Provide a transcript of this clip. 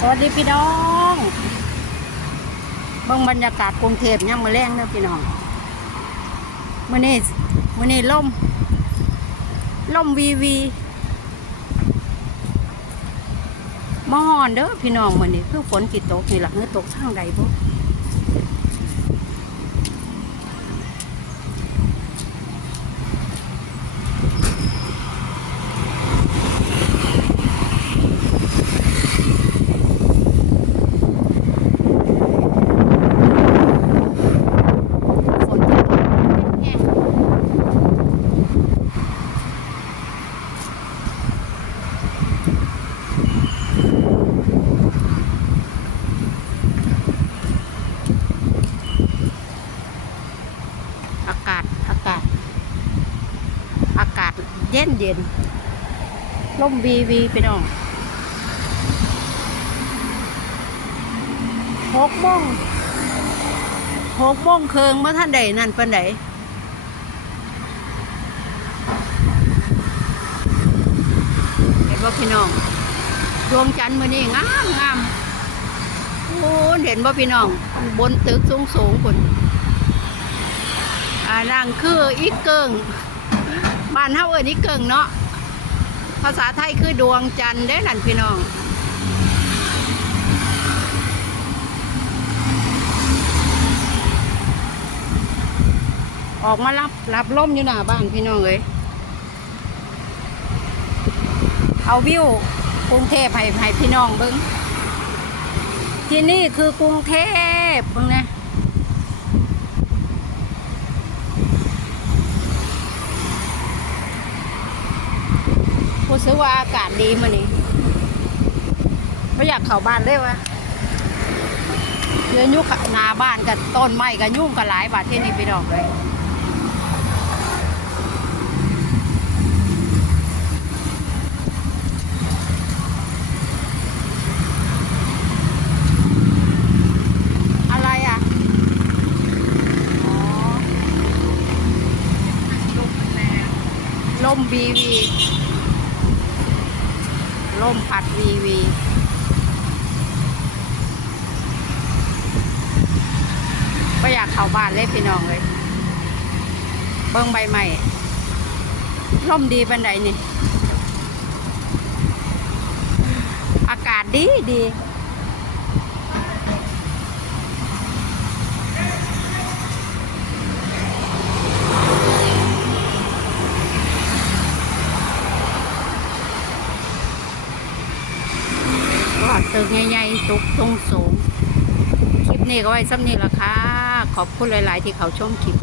สวัสดีพี่น้องเบิ่งบรรยากาศกรุงเทพย่ำมือแรงเด้อพี่น้องมื่อนี้มื่อนี้ล่มล่มวีวีมาฮอนเด้อพี่น้องมื่อนี้คือฝนกี่ตกนี่ล่ะเงือตกทางใดบ่ฝนตกแห้งอากาศอากาศ อากาศ เย็นเย็นลมวีวีพี่น้องหกโมงหกโมงเคืองเมื่อท่านใดนั่นเป็นไดเห็นว่าพี่น้องดวงจันทร์มื่อนี้งามงามโอ้เห็นว่าพี่น้อง บนตึกสูงสูงคุณอ่านั่งคืออีกเกิง บ้านเฮาเอิ้นอีเกิงเนาะภาษาไทยคือดวงจันทร์เด้นั่นพี่น้องออกมารับรับลมอยู่หน้าบ้านพี่น้องเลยเอาวิวกรุงเทพให้ให้พี่น้องเบิ้งที่นี่คือกรุงเทพเบิ้งนะ รู้สึกว่าอากาศดีมานี่ไม่อยากเข้าบ้านเลยวะเยืนยุคนาบ้านกับต้นไม้กับยุ่งกับหลายบาทที่นี่พี่น้องเลยอะไรอะอ๋อลมบีวี ลมพัดวีวีก็อยากเข้าบ้านเลยพี่น้องเลย เบิ้งใบใหม่ลมดีปันไดนี่ อากาศดีดี ก็ ตึกใหญ่ๆตุกตรงสูง คลิปนี้ก็ไว้ซ้ำนี้ละค่ะ ขอบคุณหลาย ๆ ที่เขาชมคลิป